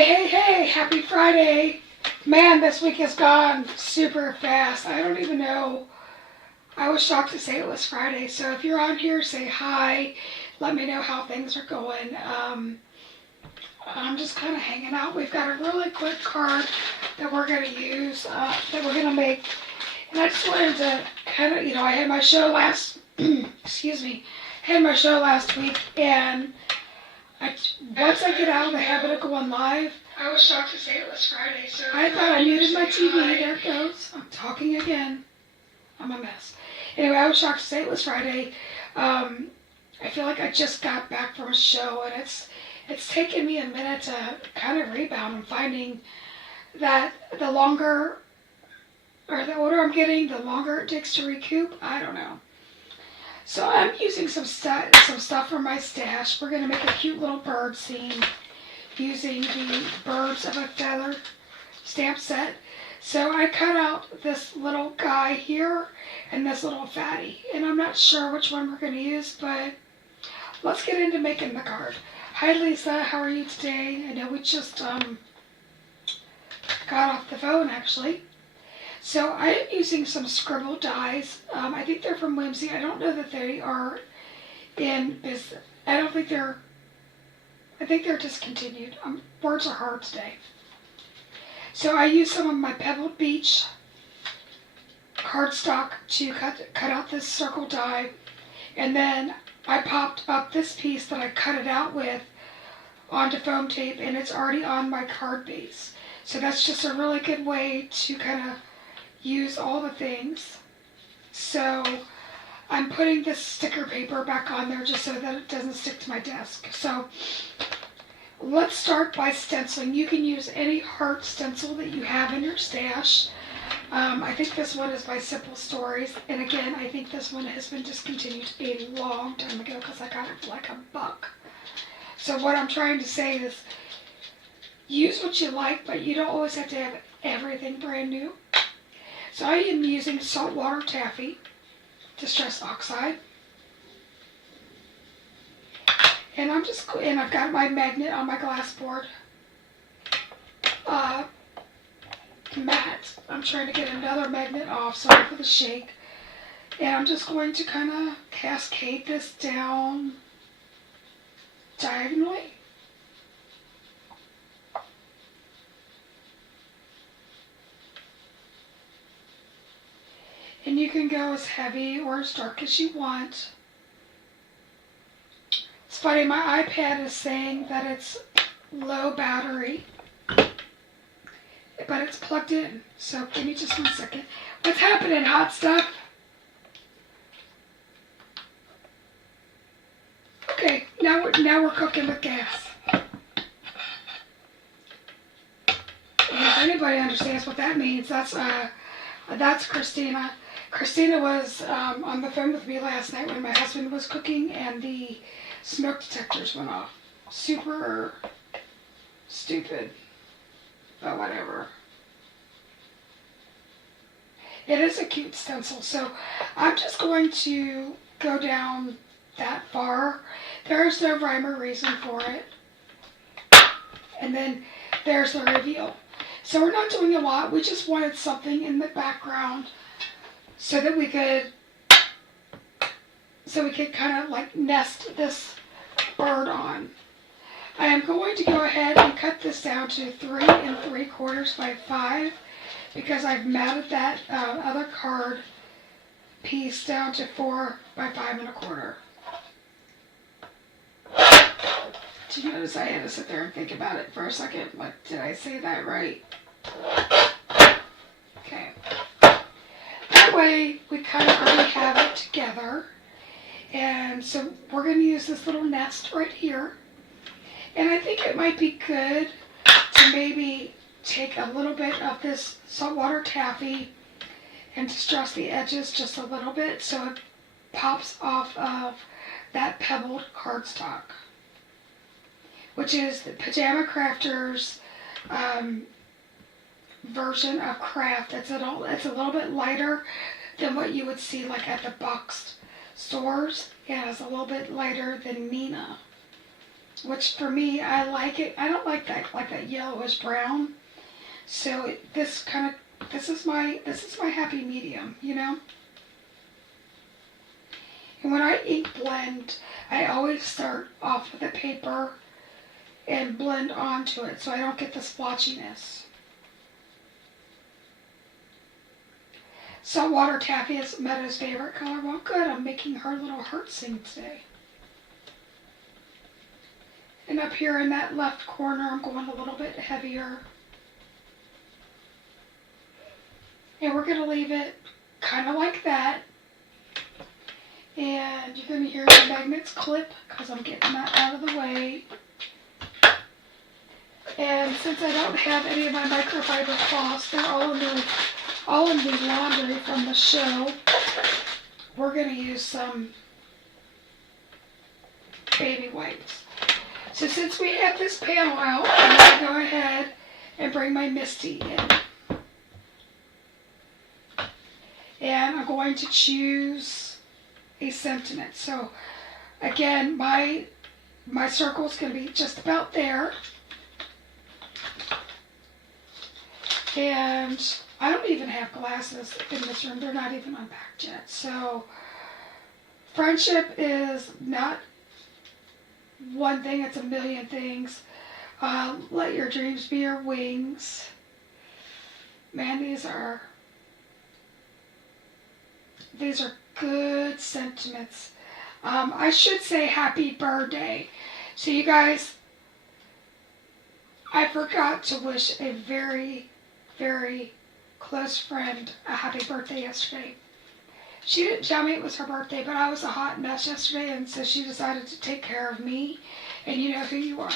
Hey, happy Friday. Man, this week has gone super fast. I don't even know. I was shocked to say it was Friday. So if you're on here, say hi. Let me know how things are going. I'm just kind of hanging out. We've got a really quick card that we're going to use, that we're going to make. And I just wanted to kind of, I had my show last, excuse me, had my show last week, and once I get out of the habit of going live, I was shocked to say it was Friday, so I thought I muted my TV. There it goes. I'm talking again. I'm a mess. Anyway, I was shocked to say it was Friday. I feel like I just got back from a show, and it's taken me a minute to kind of rebound. I'm finding that the older I'm getting, the longer it takes to recoup. I don't know. So I'm using some stuff from my stash. We're going to make a cute little bird scene using the Birds of a Feather stamp set. So I cut out this little guy here and this little fatty. And I'm not sure which one we're going to use, but let's get into making the card. Hi Lisa, how are you today? I know we just got off the phone actually. So I am using some scribble dies. I think they're from Whimsy. I don't know that they are in business. I think they're discontinued. Words are hard today. So I used some of my Pebbled Beach cardstock to cut out this circle die. And then I popped up this piece that I cut it out with onto foam tape, and it's already on my card base. So that's just a really good way to kind of use all the things. So I'm putting this sticker paper back on there just so that it doesn't stick to my desk. So let's start by stenciling. You can use any heart stencil that you have in your stash. I think this one is by Simple Stories, and again, I think this one has been discontinued a long time ago because I got it for like $1. So what I'm trying to say is use what you like, but you don't always have to have everything brand new. So I am using saltwater taffy, Distress Oxide, and I've got my magnet on my glass board. Matte. I'm trying to get another magnet off, sorry for the shake. And I'm just going to kind of cascade this down diagonally. And you can go as heavy or as dark as you want. It's funny, my iPad is saying that it's low battery, but it's plugged in. So give me just 1 second. What's happening, hot stuff? Okay, now we're cooking with gas. And if anybody understands what that means, that's Christina. Christina was on the phone with me last night when my husband was cooking and the smoke detectors went off. Super stupid, but whatever. It is a cute stencil, so I'm just going to go down that far. There's no rhyme or reason for it. And then there's the reveal. So we're not doing a lot. We just wanted something in the background so that we could kind of like nest this bird on. I am going to go ahead and cut this down to 3 3/4 by 5 because I've matted that other card piece down to 4 by 5 1/4. Did you notice I had to sit there and think about it for a second? Like, did I say that right? Okay. That way we kind of already have it together. And so we're going to use this little nest right here. And I think it might be good to maybe take a little bit of this saltwater taffy and distress the edges just a little bit so it pops off of that pebbled cardstock, which is the Pajama Crafters version of craft. It's a little bit lighter than what you would see like at the boxed stores. Yeah, it's a little bit lighter than Nina. which for me, I like it. I don't like that yellowish brown. So this is my happy medium, you know. And when I ink blend, I always start off with a paper and blend onto it so I don't get the splotchiness. Saltwater taffy is Meadow's favorite color. Well, good. I'm making her little heart sing today. And up here in that left corner, I'm going a little bit heavier. And we're going to leave it kind of like that. And you're going to hear the magnets clip because I'm getting that out of the way. And since I don't have any of my microfiber cloths, they're all in the laundry from the show, we're going to use some baby wipes. So since we have this panel out, I'm going to go ahead and bring my Misty in. And I'm going to choose a sentiment. So again, my circle is going to be just about there. And I don't even have glasses in this room. They're not even unpacked yet. So friendship is not one thing, it's a million things. Let your dreams be your wings. Man, these are good sentiments. I should say happy birthday. So you guys, I forgot to wish a very, very close friend a happy birthday yesterday. She didn't tell me it was her birthday, but I was a hot mess yesterday, and so she decided to take care of me, and you know who you are.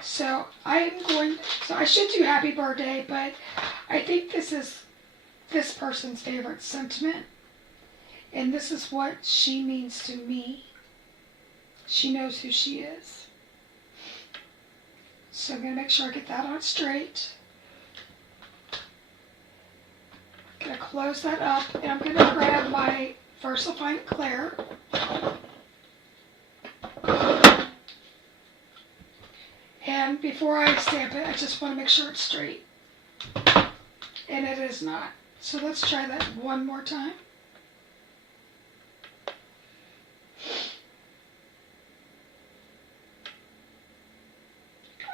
So I should do happy birthday, but I think this is this person's favorite sentiment, and this is what she means to me. She knows who she is. So I'm going to make sure I get that on straight. I'm going to close that up, and I'm going to grab my VersaFine Clear. And before I stamp it, I just want to make sure it's straight. And it is not. So let's try that one more time.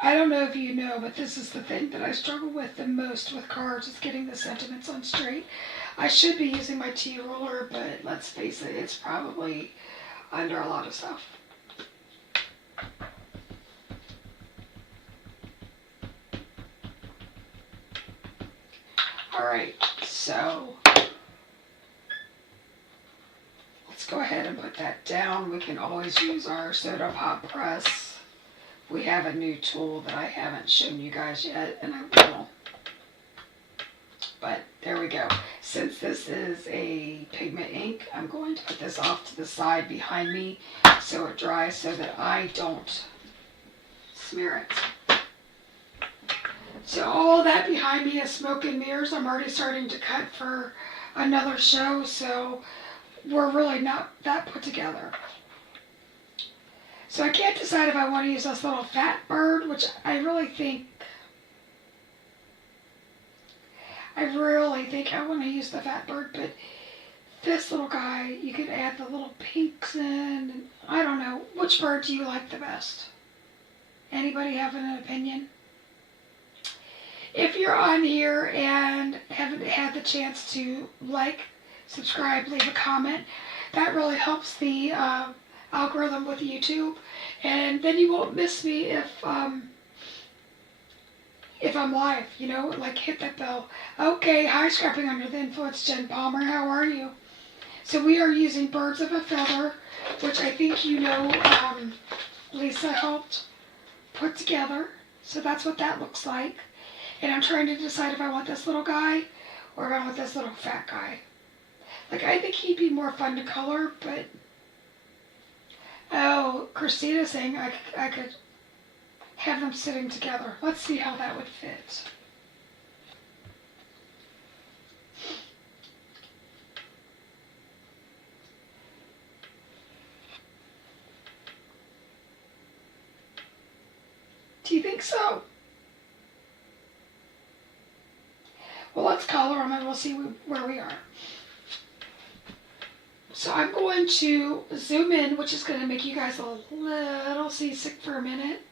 I don't know if you know, but this is the thing that I struggle with the most with cards, is getting the sentiments on straight. I should be using my T-roller, but let's face it, it's probably under a lot of stuff. Alright, so let's go ahead and put that down. We can always use our soda pop press. We have a new tool that I haven't shown you guys yet, and I will. But there we go. Since this is a pigment ink, I'm going to put this off to the side behind me so it dries so that I don't smear it. So all that behind me is smoke and mirrors. I'm already starting to cut for another show, so we're really not that put together. So I can't decide if I want to use this little fat bird, which I really think I want to use the fat bird, but this little guy, you can add the little pinks in, and I don't know. Which bird do you like the best? Anybody have an opinion? If you're on here and haven't had the chance to like, subscribe, leave a comment, that really helps the algorithm with YouTube, and then you won't miss me if I'm live, you know, like hit that bell. Okay, hi, Scrapping Under the Influence, Jen Palmer, how are you? So we are using Birds of a Feather, which I think you know Lisa helped put together. So that's what that looks like. And I'm trying to decide if I want this little guy or if I want this little fat guy. Like, I think he'd be more fun to color, but oh, Christina's saying I could have them sitting together. Let's see how that would fit. Do you think so? Well, let's color them and we'll see where we are. So I'm going to zoom in, which is going to make you guys a little seasick for a minute.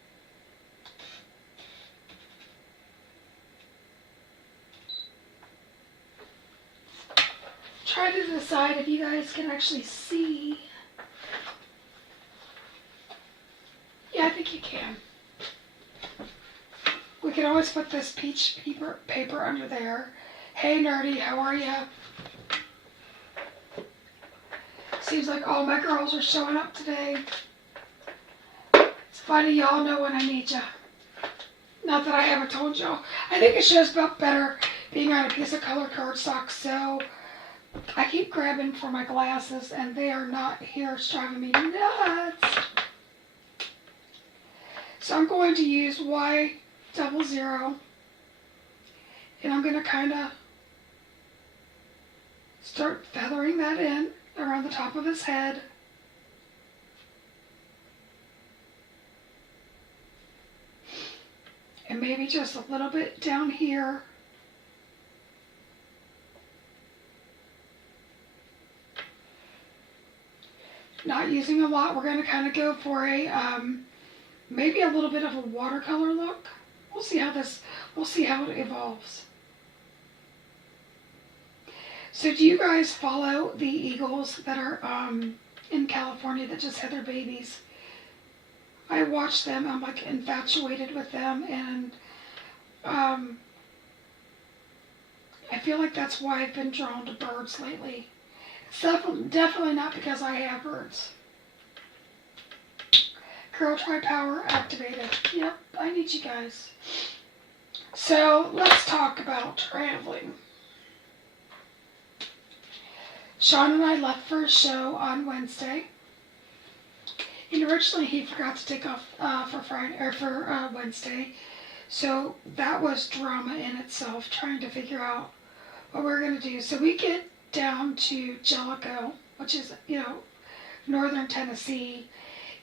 Try to decide if you guys can actually see. Yeah, I think you can. We can always put this peach paper under there. Hey nerdy, how are ya? Seems like all my girls are showing up today. It's funny, y'all know when I need ya. Not that I haven't told y'all. I think it shows up better being on a piece of color cardstock, so I keep grabbing for my glasses and they are not here. It's driving me nuts. So I'm going to use Y00 and I'm going to kind of start feathering that in around the top of his head. And maybe just a little bit down here. Not using a lot. We're going to kind of go for a maybe a little bit of a watercolor look. We'll see how it evolves. So do you guys follow the eagles that are in California that just had their babies? I watch them. I'm like infatuated with them, and I feel like that's why I've been drawn to birds lately. It's definitely not because I have birds. Girl Try Power activated. Yep, I need you guys. So let's talk about traveling. Sean and I left for a show on Wednesday, and originally he forgot to take off for Wednesday, so that was drama in itself, trying to figure out what we're gonna do. So we get down to Jellicoe, which is northern Tennessee,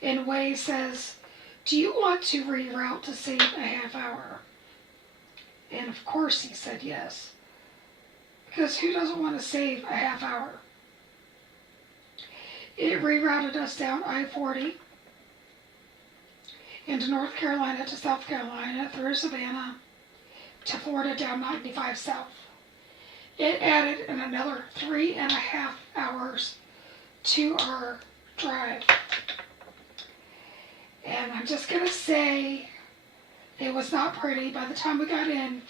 and Way says, "Do you want to reroute to save a half hour?" And of course he said yes, because who doesn't want to save a half hour? It rerouted us down I-40 into North Carolina to South Carolina, through Savannah to Florida, down 95 South. It added another 3.5 hours to our drive. And I'm just going to say it was not pretty. By the time we got in,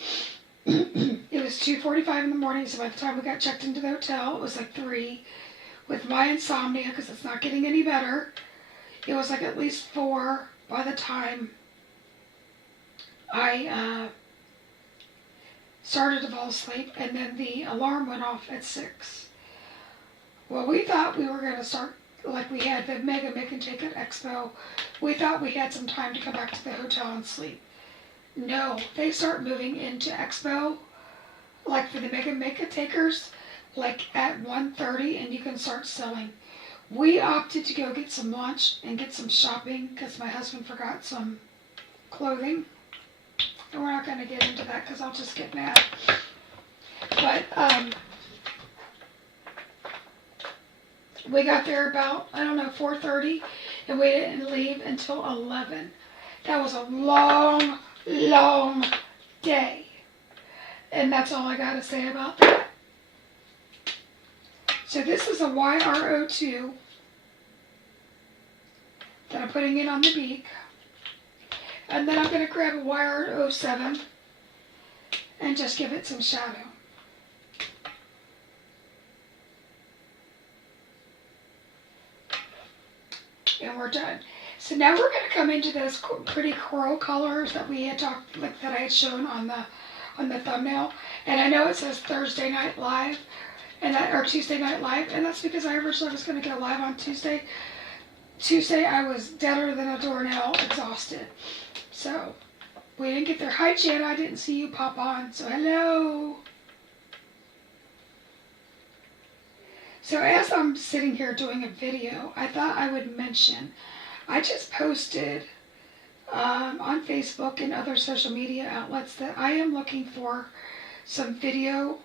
it was 2:45 in the morning, so by the time we got checked into the hotel, it was like 3. With my insomnia, because it's not getting any better, it was like at least 4 by the time I started to fall asleep, and then the alarm went off at 6. Well, we thought we were going to start, like we had the Mega Make and Take It Expo, we thought we had some time to come back to the hotel and sleep. No, they start moving into Expo, like for the Mega Make It Takers, like at 1:30, and you can start selling. We opted to go get some lunch and get some shopping because my husband forgot some clothing. And we're not going to get into that because I'll just get mad. But we got there about, 4:30, and we didn't leave until 11. That was a long, long day. And that's all I got to say about that. So this is a YR02 that I'm putting in on the beak. And then I'm going to grab a YR07 and just give it some shadow. And we're done. So now we're going to come into those pretty coral colors that we had talked, like that I had shown on the thumbnail. And I know it says Thursday Night Live, or Tuesday Night Live, and that's because I originally was going to go live on Tuesday. Tuesday I was deader than a doornail, exhausted. So we didn't get there. Hi Jen, I didn't see you pop on, so hello. So as I'm sitting here doing a video, I thought I would mention, I just posted on Facebook and other social media outlets that I am looking for some video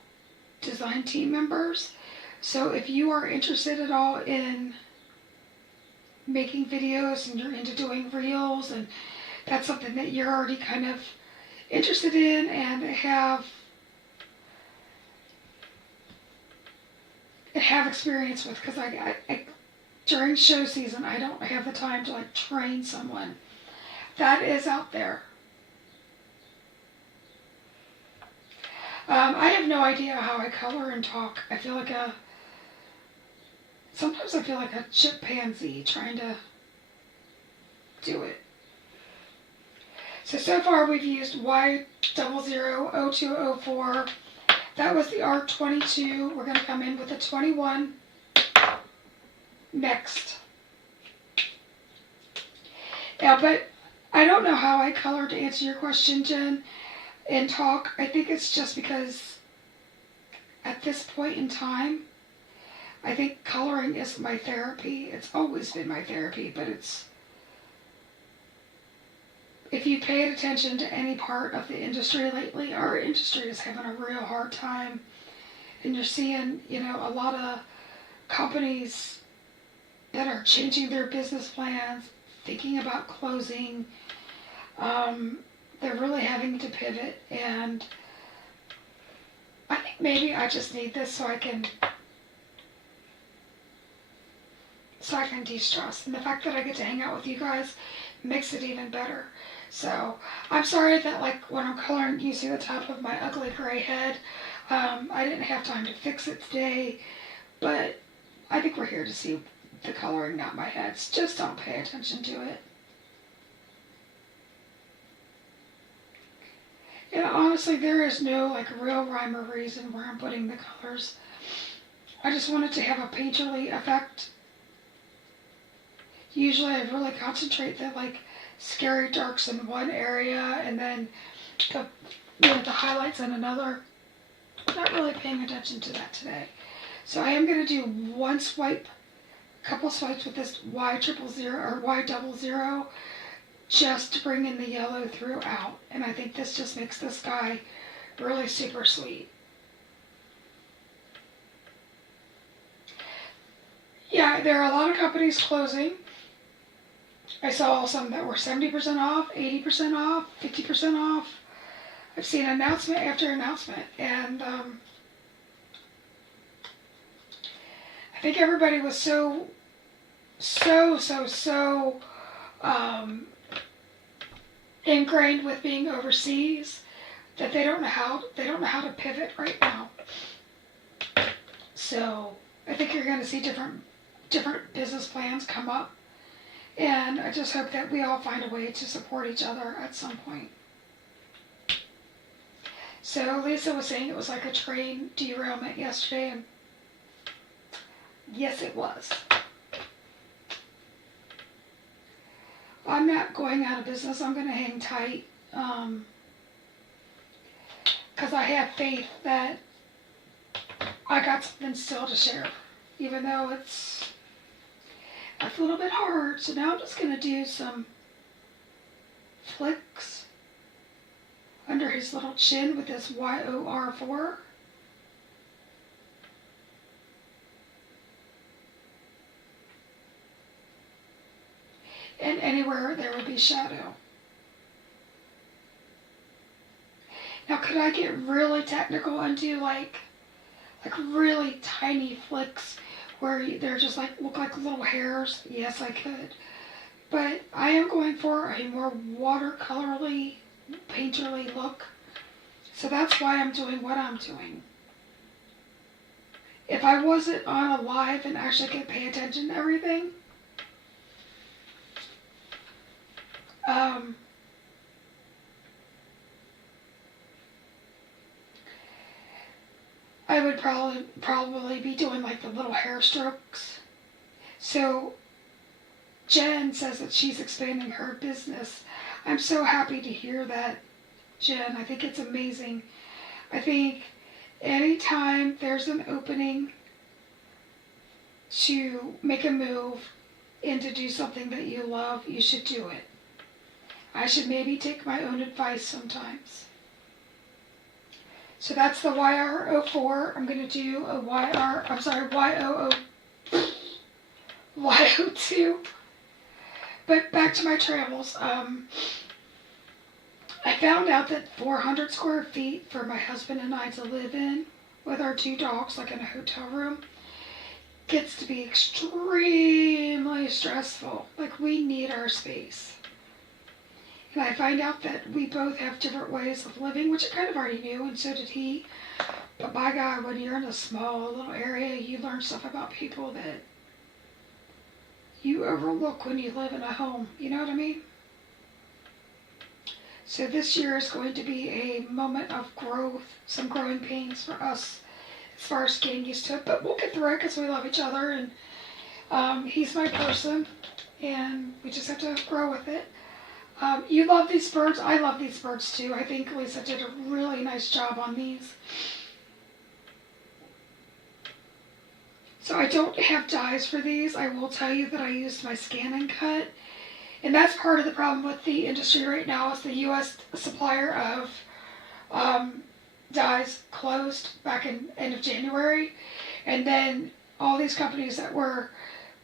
design team members. So if you are interested at all in making videos and you're into doing reels and that's something that you're already kind of interested in and have experience with, because I during show season I don't have the time to like train someone. That is out there. I have no idea how I color and talk. I feel like sometimes I feel like a chimpanzee trying to do it. So far we've used Y000204. That was the R22. We're going to come in with a 21 next. Yeah, but I don't know how I color, to answer your question, Jen, and talk. I think it's just because at this point in time, I think coloring is my therapy. It's always been my therapy, but if you paid attention to any part of the industry lately, our industry is having a real hard time. And you're seeing, a lot of companies that are changing their business plans, thinking about closing. They're really having to pivot, and I think maybe I just need this so I can de-stress. And the fact that I get to hang out with you guys makes it even better. So I'm sorry that when I'm coloring, you see the top of my ugly gray head. I didn't have time to fix it today, but I think we're here to see the coloring, not my heads. Just don't pay attention to it. And honestly, there is no real rhyme or reason where I'm putting the colors. I just want it to have a painterly effect. Usually I really concentrate the scary darks in one area and then the highlights in another. I'm not really paying attention to that today. So I am going to do one swipe, couple swipes with this Y00 or Y00 just to bring in the yellow throughout. And I think this just makes this guy really super sweet. Yeah, there are a lot of companies closing. I saw some that were 70% off, 80% off, 50% off. I've seen announcement after announcement, and I think everybody was so ingrained with being overseas that they don't know how to pivot right now. So I think you're going to see different business plans come up. And I just hope that we all find a way to support each other at some point. So Lisa was saying it was like a train derailment yesterday, and yes, it was. I'm not going out of business. I'm going to hang tight because I have faith that I got something still to share, even though it's a little bit hard. So now I'm just going to do some flicks under his little chin with this YOR4. And anywhere there would be shadow. Now could I get really technical and do like really tiny flicks where they're just look like little hairs? Yes, I could. But I am going for a more watercolorly, painterly look. So that's why I'm doing what I'm doing. If I wasn't on a live and actually could pay attention to everything, I would probably be doing the little hair strokes. So Jen says that she's expanding her business. I'm so happy to hear that, Jen. I think it's amazing. I think anytime there's an opening to make a move and to do something that you love, you should do it. I should maybe take my own advice sometimes. So that's the YR04. I'm going to do a Y02. But back to my travels. I found out that 400 square feet for my husband and I to live in with our 2 dogs, like in a hotel room, gets to be extremely stressful. Like, we need our space. And I find out that we both have different ways of living, which I kind of already knew, and so did he. But by God, when you're in a small little area, you learn stuff about people that you overlook when you live in a home. You know what I mean? So this year is going to be a moment of growth, some growing pains for us as far as getting used to it. But we'll get through it because we love each other, and he's my person, and we just have to grow with it. You love these birds. I love these birds too. I think Lisa did a really nice job on these. So I don't have dyes for these. I will tell you that I used my scan and cut. And that's part of the problem with the industry right now is the U.S. supplier of dyes closed back in end of January. And then all these companies that were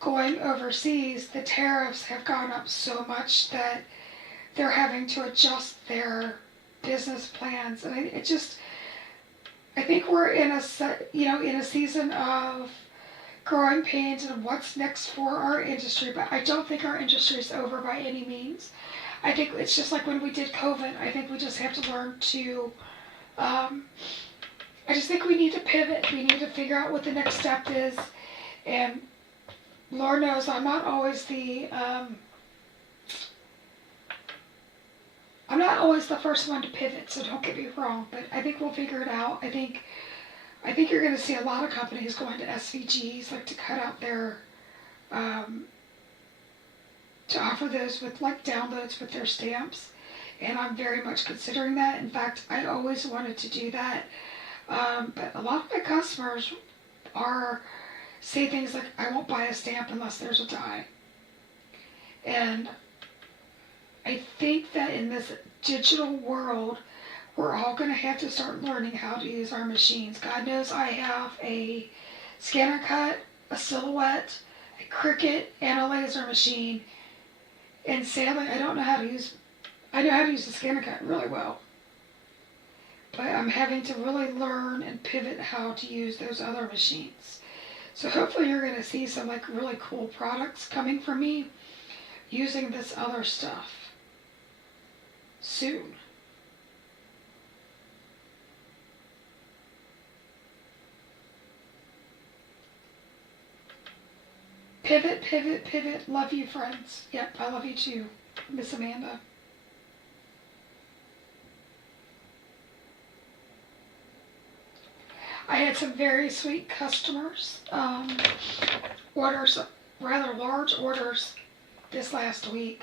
going overseas, the tariffs have gone up so much that they're having to adjust their business plans. And I think we're in a season of growing pains and what's next for our industry, but I don't think our industry is over by any means. I think it's just like when we did COVID. I think we just have to learn to, I just think we need to pivot. We need to figure out what the next step is, and Lord knows I'm not always the first one to pivot, so don't get me wrong, but I think we'll figure it out. I think you're going to see a lot of companies going to SVGs, like to cut out their, to offer those with like downloads with their stamps. And I'm very much considering that. In fact, I always wanted to do that. But a lot of my customers say things like, I won't buy a stamp unless there's a die. And I think that in this digital world, we're all going to have to start learning how to use our machines. God knows I have a scanner cut, a silhouette, a Cricut, and a laser machine. And sadly, I know how to use the scanner cut really well. But I'm having to really learn and pivot how to use those other machines. So hopefully you're going to see some like really cool products coming from me using this other stuff soon. Pivot, pivot, pivot. Love you, friends. Yep, I love you too, Miss Amanda. I had some very sweet customers order some rather large orders this last week,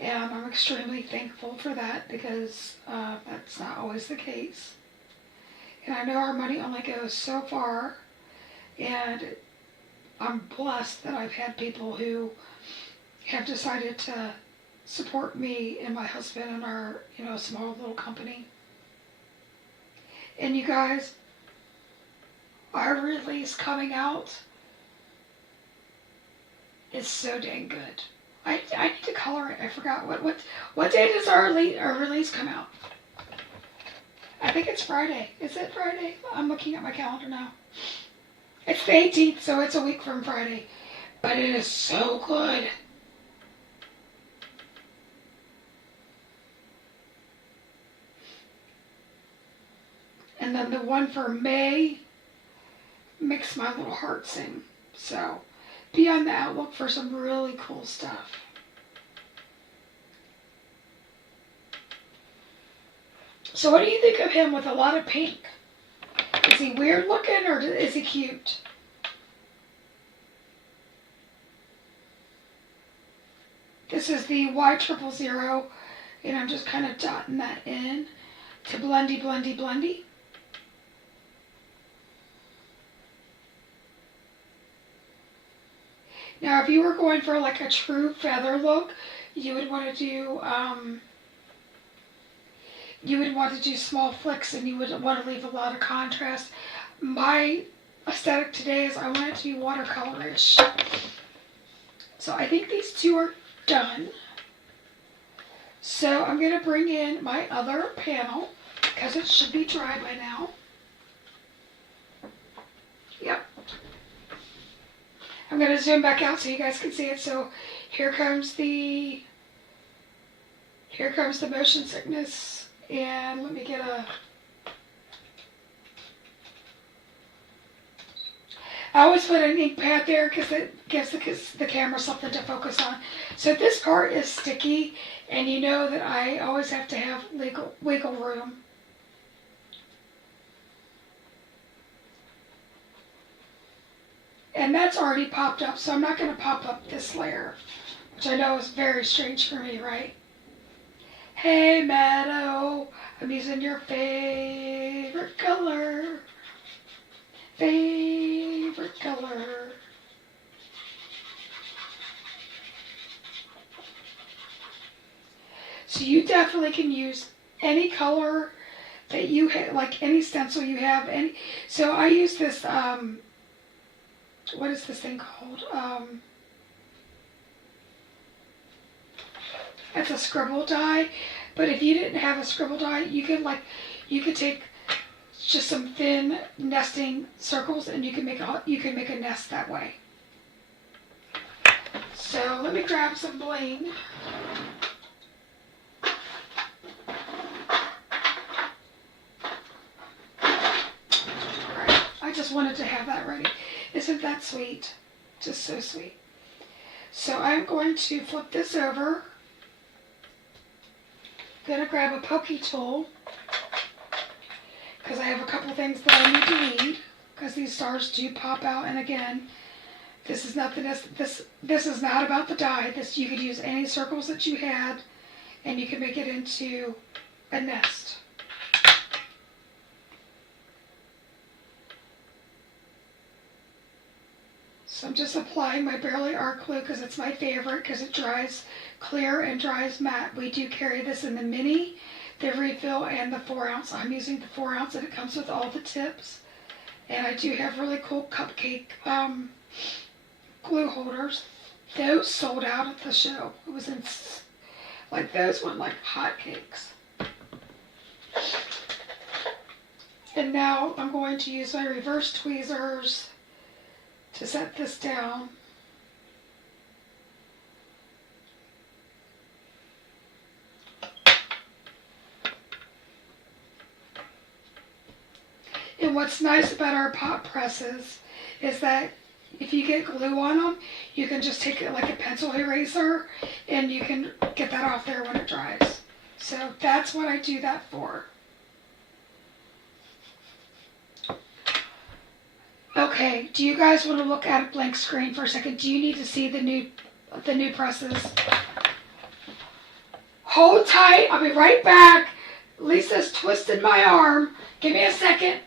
and I'm extremely thankful for that because that's not always the case. And I know our money only goes so far, and I'm blessed that I've had people who have decided to support me and my husband and our, small little company. And you guys, our release coming out is so dang good. I need to color it. I forgot what day does our release come out? I think it's Friday. Is it Friday? I'm looking at my calendar now. It's the 18th, so it's a week from Friday. But it is so good. And then the one for May makes my little heart sing. So be on the outlook for some really cool stuff. So what do you think of him with a lot of pink? Is he weird looking or is he cute? This is the Y000, and I'm just kind of dotting that in to blendy, blendy, blendy. Now, if you were going for like a true feather look, you would want to do you would want to do small flicks and you would want to leave a lot of contrast. My aesthetic today is I want it to be watercolorish. So I think these two are done. So I'm going to bring in my other panel because it should be dry by now. Yep. I'm going to zoom back out so you guys can see it. So here comes the motion sickness, and let me get a, I always put an ink pad there because it gives the camera something to focus on. So this part is sticky, and you know that I always have to have wiggle room. And that's already popped up, so I'm not going to pop up this layer, which I know is very strange for me, right? Hey Meadow, I'm using your favorite color. Favorite color. So you definitely can use any color that you have, like any stencil you have. So I use this, what is this thing called? It's a scribble die, but if you didn't have a scribble die, you could take just some thin nesting circles and you can make a nest that way. So let me grab some bling. Alright, I just wanted to have that ready. Isn't that sweet? Just so sweet. So I'm going to flip this over. Gonna grab a pokey tool because I have a couple things that I need to weed because these stars do pop out. And again, this is not this is not about the die. This, you could use any circles that you had and you can make it into a nest. So I'm just applying my Barely Art glue because it's my favorite because it dries clear and dries matte. We do carry this in the mini, the refill, and the 4 ounce. I'm using the 4 ounce and it comes with all the tips. And I do have really cool cupcake glue holders. Those sold out at the show. It was in, like, those went like hotcakes. And now I'm going to use my reverse tweezers to set this down. And what's nice about our pop presses is that if you get glue on them, you can just take it like a pencil eraser and you can get that off there when it dries. So that's what I do that for. Okay, do you guys want to look at a blank screen for a second? Do you need to see the new presses? Hold tight, I'll be right back. Lisa's twisted my arm. Give me a second.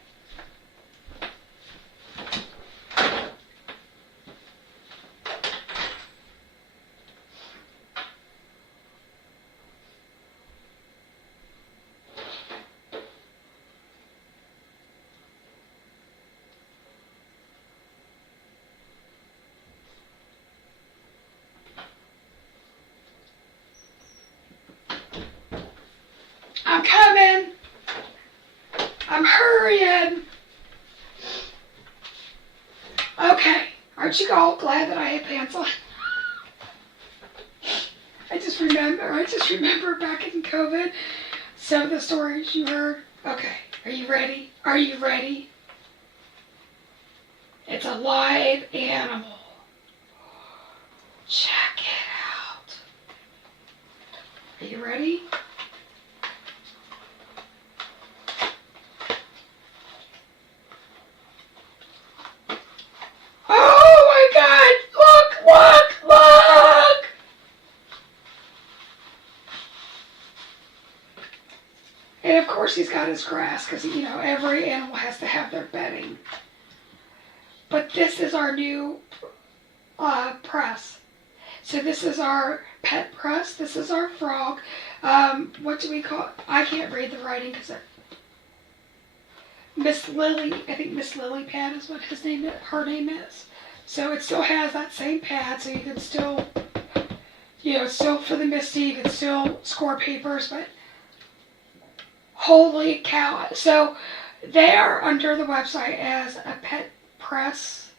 I'm coming. I'm hurrying. Okay. Aren't you all glad that I had pants on? I just remember back in COVID, some of the stories you heard. Okay. Are you ready? Are you ready? It's a live animal. Check it out. Are you ready? And of course he's got his grass because, you know, every animal has to have their bedding. But this is our new press. So this is our pet press. This is our frog. What do we call it? I can't read the writing because Miss Lily, I think Miss Lily Pad is what her name is. So it still has that same pad, so you can still, it's still for the Misty, you can still score papers, but holy cow. So they are under the website as a pet press.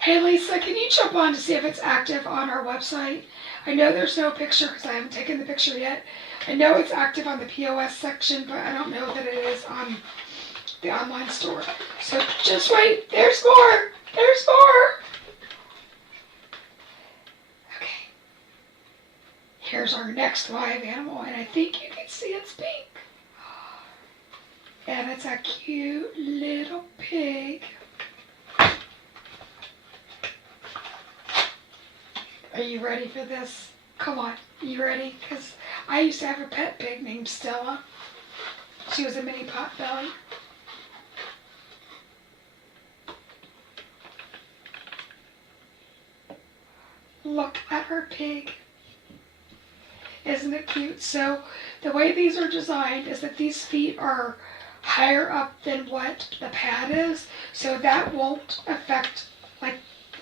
Hey Lisa, can you jump on to see if it's active on our website? I know there's no picture because I haven't taken the picture yet. I know it's active on the POS section, but I don't know that it is on the online store. So just wait. There's more. There's more. Okay. Here's our next live animal, and I think you can see it's pink. And it's a cute little pig. Are you ready for this? Come on, you ready? Because I used to have a pet pig named Stella. She was a mini potbelly. Look at her pig. Isn't it cute? So the way these are designed is that these feet are higher up than what the pad is, so that won't affect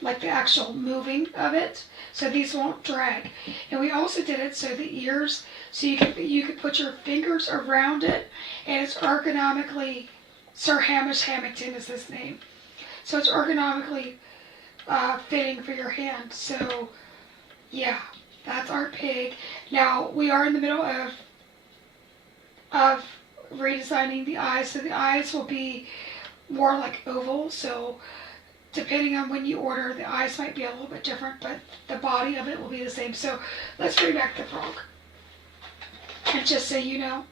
like the actual moving of it. So these won't drag. And we also did it so the ears, so you could put your fingers around it, and it's ergonomically, Sir Hamish Hamilton is his name. So it's ergonomically fitting for your hand. So yeah, that's our pig. Now we are in the middle of redesigning the eyes. So the eyes will be more like oval. So depending on when you order, the eyes might be a little bit different, but the body of it will be the same. So let's bring back the frog. And just so you know,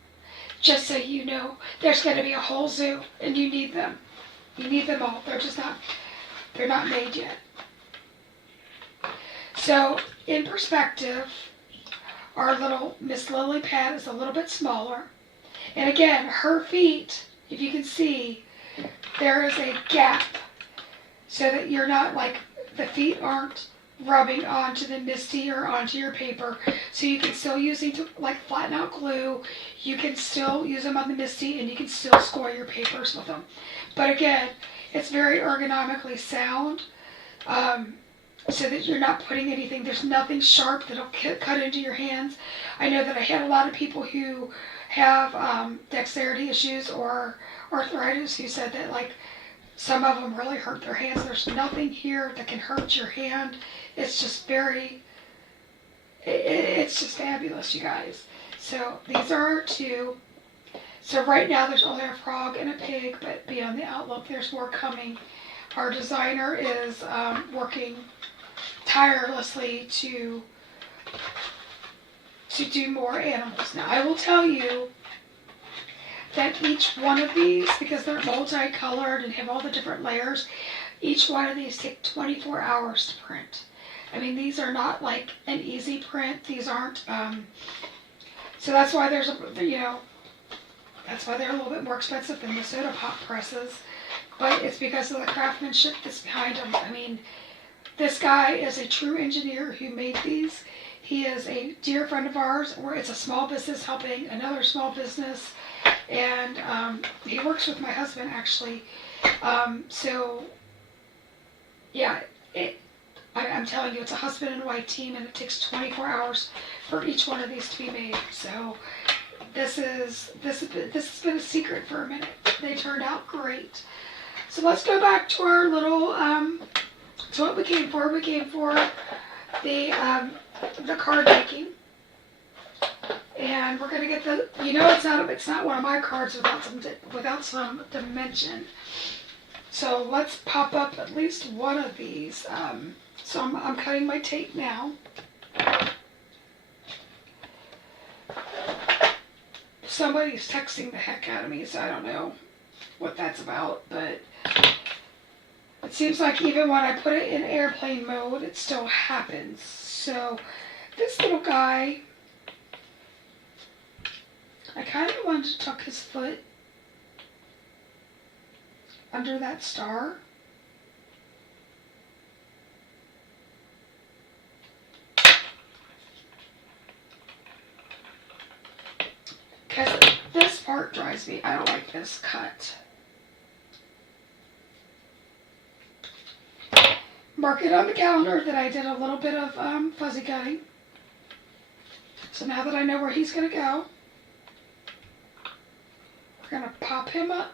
there's going to be a whole zoo, and you need them. You need them all. They're not made yet. So in perspective, our little Miss Lily Pad is a little bit smaller. And again, her feet, if you can see, there is a gap so that you're not the feet aren't rubbing onto the Misty or onto your paper. So you can still use them to flatten out glue. You can still use them on the Misty, and you can still score your papers with them. But again, it's very ergonomically sound, so that you're not putting anything, there's nothing sharp that'll cut into your hands. I know that I had a lot of people who have dexterity issues or arthritis who said that some of them really hurt their hands. There's nothing here that can hurt your hand. It's just it's just fabulous, you guys. So these are our two. So right now there's only a frog and a pig, but be on the outlook, there's more coming. Our designer is working tirelessly to do more animals. Now I will tell you that each one of these, because they're multicolored and have all the different layers, each one of these take 24 hours to print. I mean, these are not an easy print. These aren't, so that's why that's why they're a little bit more expensive than the soda pop presses. But it's because of the craftsmanship that's behind them. I mean, this guy is a true engineer who made these. He is a dear friend of ours, where it's a small business helping another small business. And he works with my husband, actually. So, yeah, I'm telling you, it's a husband and wife team, and it takes 24 hours for each one of these to be made. So this has been a secret for a minute. They turned out great. So let's go back to our little, to what we came for. We came for the card making. And we're gonna get it's not one of my cards without some dimension. So let's pop up at least one of these. So I'm cutting my tape now. Somebody's texting the heck out of me, so I don't know what that's about, but it seems like even when I put it in airplane mode, it still happens. So this little guy, I kind of wanted to tuck his foot under that star. surprise me. I don't like this cut. Mark it on the calendar that I did a little bit of fuzzy cutting. So now that I know where he's going to go, we're going to pop him up.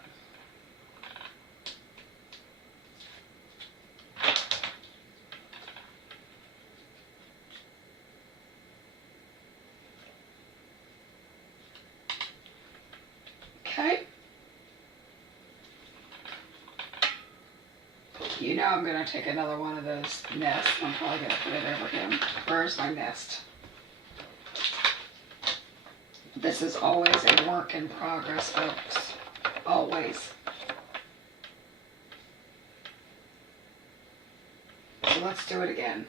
Okay. You know I'm going to take another one of those nests. I'm probably going to put it over him. Where's my nest? This is always a work in progress, folks. Always. So let's do it again.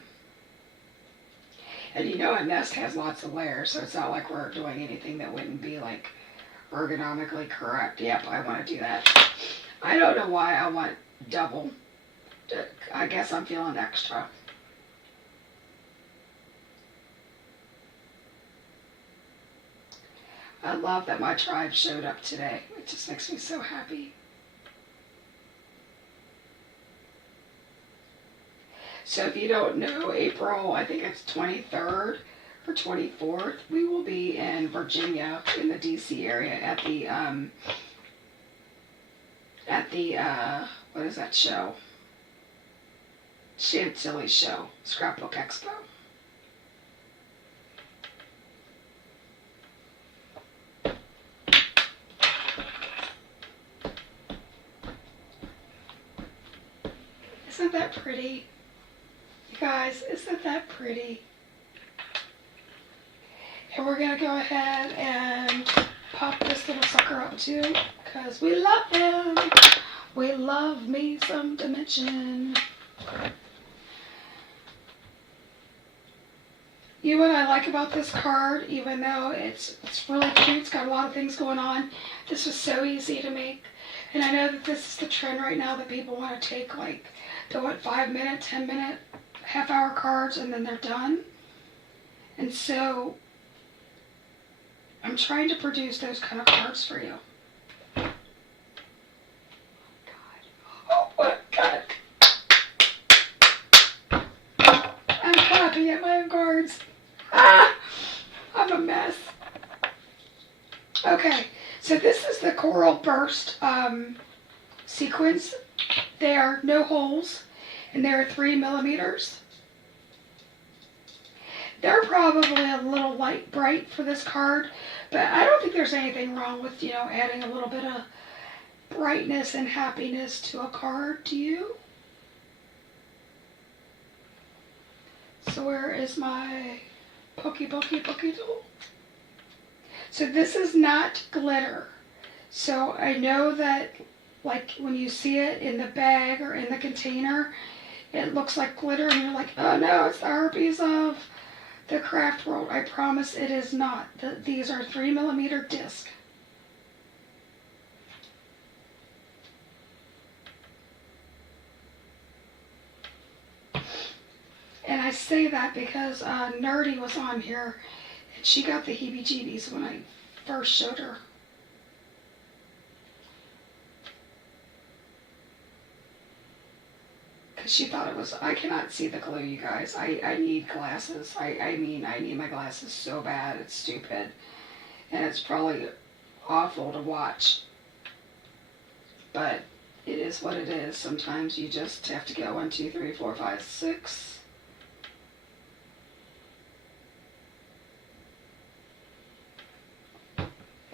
And you know a nest has lots of layers, so it's not like we're doing anything that wouldn't be like ergonomically correct. Yep, I want to do that. I don't know why I want double. I guess I'm feeling extra. I love that my tribe showed up today. It just makes me so happy. So if you don't know, April, I think it's 23rd or 24th, we will be in Virginia in the DC area at the what is that show? Chantilly show, Scrapbook Expo. Isn't that pretty? You guys, isn't that pretty? And we're going to go ahead and pop this little sucker up too, because we love him. We love me some dimension. You know what I like about this card, even though it's really cute, it's got a lot of things going on, this was so easy to make. And I know that this is the trend right now that people want to take like, they want 5-minute, 10-minute, half-hour cards and then they're done. And so I'm trying to produce those kind of cards for you. Oh my God. I'm clapping at my own cards. Ah, I'm a mess. Okay, so this is the Coral Burst sequence. They are no holes, and they're 3 millimeters. They're probably a little light bright for this card, but I don't think there's anything wrong with, you know, adding a little bit of brightness and happiness to a card. Do you? So where is my pokey tool? So this is not glitter. So I know that like when you see it in the bag or in the container, it looks like glitter and you're like, oh no, it's the harpies of the craft world. I promise it is not. These are 3 millimeter disc. And I say that because Nerdy was on here and she got the heebie-jeebies when I first showed her. Because she thought it was, I cannot see the glue, you guys. I need glasses. I mean, I need my glasses so bad. It's stupid. And it's probably awful to watch. But it is what it is. Sometimes you just have to go 1, 2, 3, 4, 5, 6.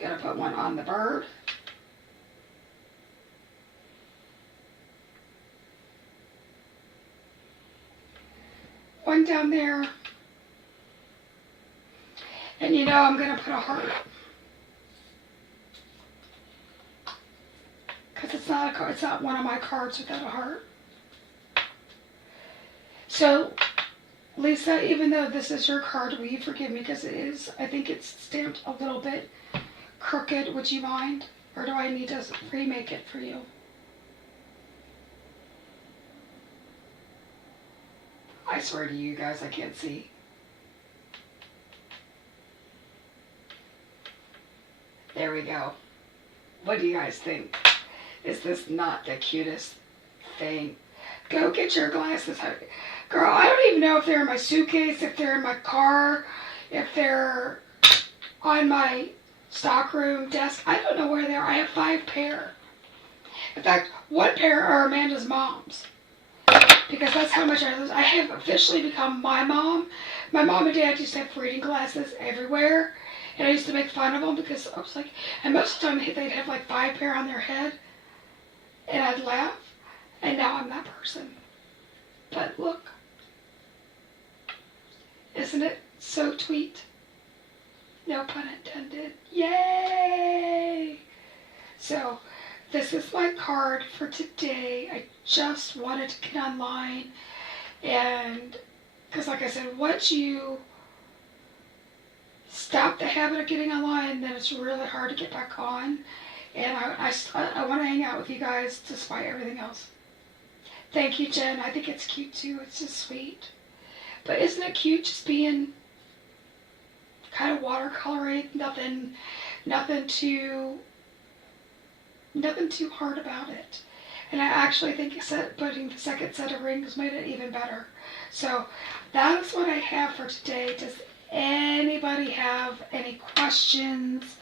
Gotta put one on the bird. One down there. And you know I'm going to put a heart. Because it's not a card, it's not one of my cards without a heart. So, Lisa, even though this is your card, will you forgive me because it is, I think it's stamped a little bit crooked. Would you mind? Or do I need to remake it for you? I swear to you guys, I can't see. There we go. What do you guys think? Is this not the cutest thing? Go get your glasses. Girl, I don't even know if they're in my suitcase, if they're in my car, if they're on my stockroom desk. I don't know where they are. I have 5 pair. In fact, 1 pair are Amanda's mom's. Because that's how much I have officially become my mom. My mom and dad used to have reading glasses everywhere. And I used to make fun of them because I was like, and most of the time they'd have like 5 pair on their head. And I'd laugh. And now I'm that person. But look. Isn't it so tweet? No pun intended. Yay! So, this is my card for today. I just wanted to get online. And, because like I said, once you stop the habit of getting online, then it's really hard to get back on. And I want to hang out with you guys despite everything else. Thank you, Jen. I think it's cute too. It's just sweet. But isn't it cute just being kind of watercolory? Nothing too hard about it. And I actually think putting the second set of rings made it even better. So that is what I have for today. Does anybody have any questions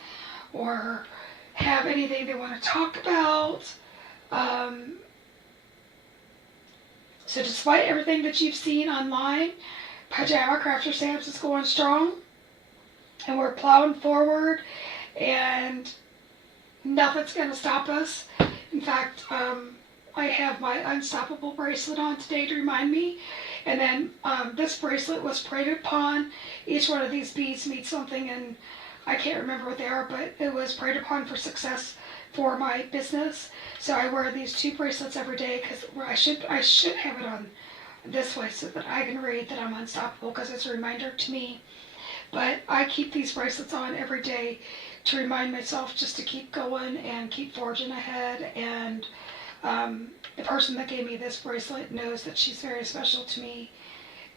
or have anything they want to talk about? So despite everything that you've seen online, Pajama Crafter Stamps is going strong. And we're plowing forward. And nothing's going to stop us. In fact, I have my Unstoppable bracelet on today to remind me. And then this bracelet was preyed upon. Each one of these beads means something, and I can't remember what they are, but it was preyed upon for success for my business. So I wear these 2 bracelets every day because I should have it on this way so that I can read that I'm unstoppable because it's a reminder to me. But I keep these bracelets on every day to remind myself just to keep going and keep forging ahead. And the person that gave me this bracelet knows that she's very special to me,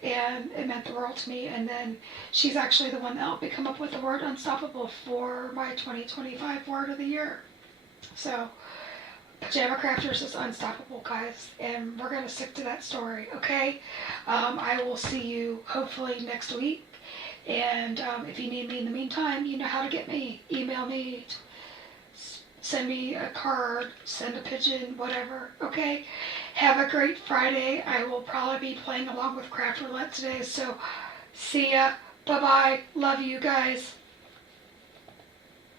and it meant the world to me. And then she's actually the one that helped me come up with the word unstoppable for my 2025 word of the year. So Pajama Crafters is unstoppable, guys, and we're going to stick to that story, okay? I will see you hopefully next week. And if you need me in the meantime, you know how to get me. Email me, send me a card, send a pigeon, whatever, okay? Have a great Friday. I will probably be playing along with Craft Roulette today, so see ya. Bye-bye. Love you guys.